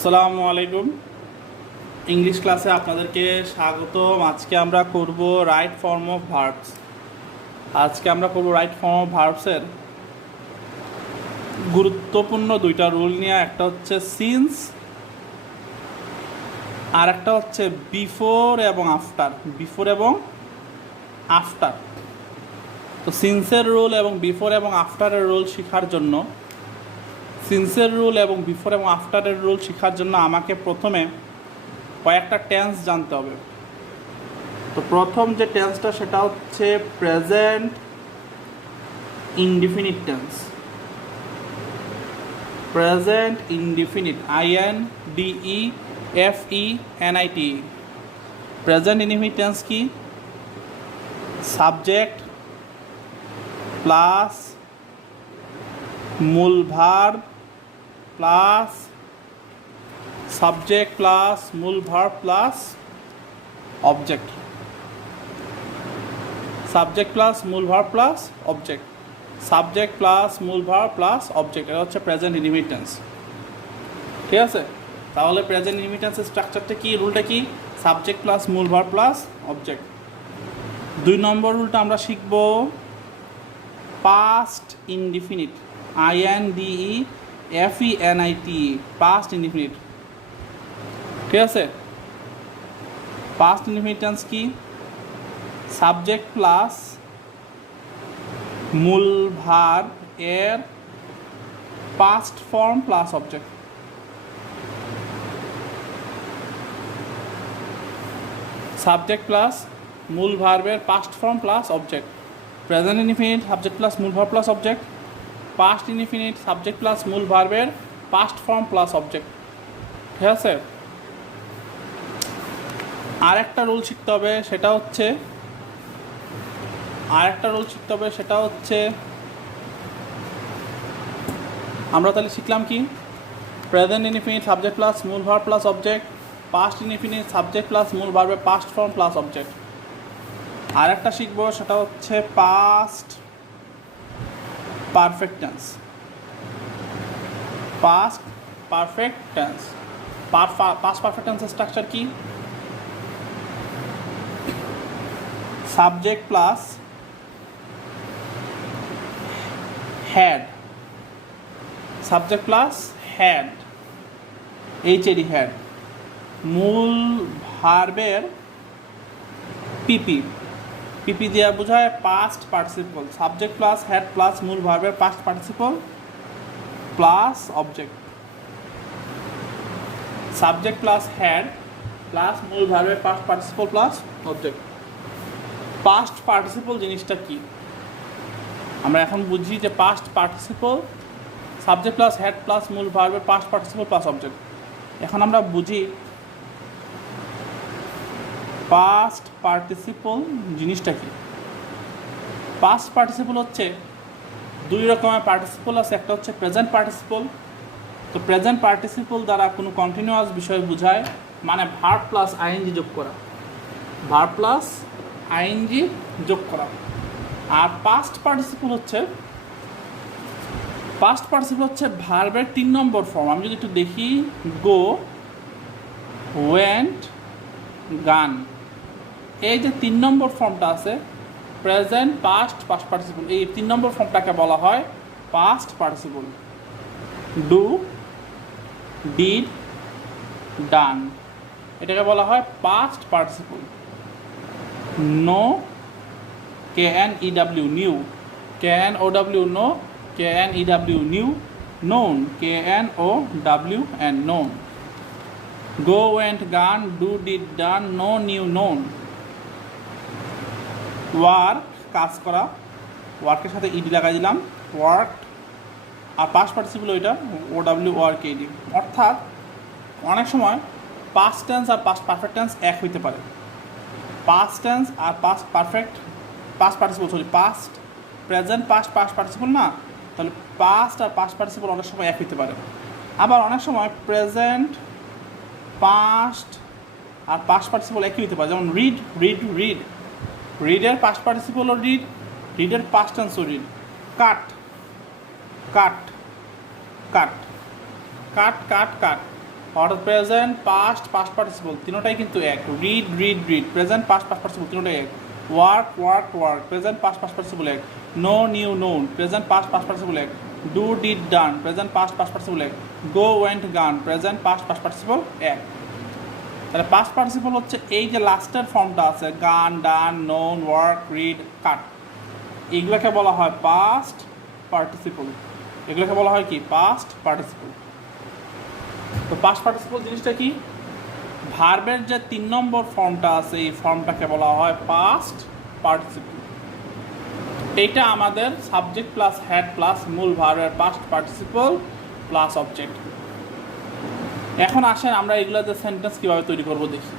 আসসালামু আলাইকুম। ইংলিশ ক্লাসে আপনাদেরকে স্বাগতম। আজকে আমরা করব right form of verbs. Right form of ভার্বসের গুরুত্বপূর্ণ দুইটা রুল নিয়ে, একটা হচ্ছে সিন্স আর একটা হচ্ছে বিফোর এবং আফটার। তো সিন্সের রুল এবং বিফোর এবং আফটারের রুল শেখার জন্য আমাকে প্রথমে কয়েকটা টেন্স জানতে হবে। তো প্রথম যে টেন্সটা সেটা হচ্ছে present indefinite tense. Present indefinite, INDEFENIT। Present indefinite tense কি? সাবজেক্ট প্লাস মূল ভার্ব প্লাস সাবজেক্ট প্লাস মূল verb plus object. Subject plus মূল verb plus object. Subject plus মূল ভার্ব প্লাস অবজেক্ট, এটা হচ্ছে প্রেজেন্ট ইনডিফিনিট টেন্স। ঠিক আছে, তাহলে প্রেজেন্ট ইনডিফিনিট টেন্সের স্ট্রাকচারটা কি, রুলটা কি? সাবজেক্ট প্লাস মূল ভার্ব প্লাস অবজেক্ট। 2 নম্বর রুলটা আমরা শিখব past indefinite, INDEFENIT, past indefinite. ঠিক আছে, পাস্ট ইনডিফিনিট টেন্স কি? সাবজেক্ট প্লাস মূল ভার্ব এর past form plus object. Subject plus মূল ভার্বের past form plus object. Present indefinite subject plus মূল verb plus object. Past indefinite subject plus মূল ভার্বের পাস্ট ফর্ম প্লাস অবজেক্ট। ঠিক আছে, আরেকটা রুল শিখতে হবে, সেটা হচ্ছে আমরা তাহলে শিখলাম কি? প্রেজেন্ট ইনডিফিনিট সাবজেক্ট প্লাস মূল verb plus object. Past indefinite subject plus মূল ভার্বের পাস্ট ফর্ম প্লাস অবজেক্ট। আরেকটা শিখবো, সেটা হচ্ছে past perfect tense. Past perfect tense structure কি? Subject plus had, subject plus had, HAD, had. মূল ভার্বের পিপি দিয়ে বোঝায় past participle. Subject plus had plus মূল ভার্বের past participle plus object. Subject plus had plus মূল ভার্বের past participle plus object. Past participle জিনিসটা কি আমরা এখন বুঝি, যে past participle subject plus had plus মূল ভার্বের পাস্ট পার্টিসিপল প্লাস অবজেক্ট। এখন আমরা বুঝি পাস্ট পার্টিসিপল জিনিসটা কি। পাস্ট পার্টিসিপল হচ্ছে 2 রকমের পার্টিসিপল আছে। একটা হচ্ছে প্রেজেন্ট পার্টিসিপল। তো প্রেজেন্ট পার্টিসিপল দ্বারা কোনো কন্টিনিউয়াস বিষয় বোঝায়, মানে ভার্ব প্লাস আইএনজি যোগ করা। আর পাস্ট পার্টিসিপল হচ্ছে ভার্বের 3 নম্বর ফর্ম। আমি যদি একটু দেখি, গো, ওয়েন্ট, গান, এই যে 3 নম্বর ফর্মটা আছে, প্রেজেন্ট পাস্ট পার্টিসিপল, এই 3 নম্বর ফর্মটাকে বলা হয় past participle. Do, did, done, এটাকে বলা হয় past participle. Know, KNEW, knew, KNOW, know, KNEW, knew. Known, KNOWN, known. Go, went, gone, do, did, done, know, knew, known. Work, কাজ করা, ওয়ার্কের সাথে ইডি লাগাই দিলাম, ওয়ার্ক। আর পাস্ট পার্টিসিপল ওইটা OWRKD। অর্থাৎ অনেক সময় পাস্ট টেন্স আর পাস্ট পারফেক্ট টেন্স এক হইতে পারে। পাস্ট টেন্স আর পাস্ট প্রেজেন্ট পাস্ট পার্টিসিপল না, তাহলে পাস্ট আর পাস্ট পার্টিসিপল অনেক সময় এক হইতে পারে। আবার অনেক সময় প্রেজেন্ট পাস্ট আর পাস্ট পার্টিসিপল একই হইতে পারে। যেমন রিডের পাস্ট পার্টিসিপলও রিডের পাস্ট টেন্সও রিড। কাট, অর্থাৎ প্রেজেন্ট পাস্ট পাস্ট পার্টিসিপল তিনটাই কিন্তু এক। Read read read present past past participle তিনটাই এক। Work work work present past past participle এক। Know knew known present past past participle এক। Do did done present past past participle এক। Go went gone present past past participle এক। তাহলে past participle হচ্ছে এই যে লাস্টের ফর্মটা আছে গান ডান নোন ওয়ার্ক রিড কাট, এগুলোকে বলা হয় পাস্ট পার্টিসিপল। এগুলোকে বলা হয় কি পাস্ট পার্টিসিপল। তো পাস্ট পার্টিসিপল জিনিসটা কি? ভার্বের যে 3 নম্বর ফর্মটা আছে এই ফর্মটাকে বলা হয় পাস্ট পার্টিসিপল। এইটা আমাদের সাবজেক্ট প্লাস হেড প্লাস মূল ভার্বের পাস্ট পার্টিসিপল প্লাস অবজেক্ট। এখন আসেন আমরা এগুলোতে সেন্টেন্স কীভাবে তৈরি করবো দেখি।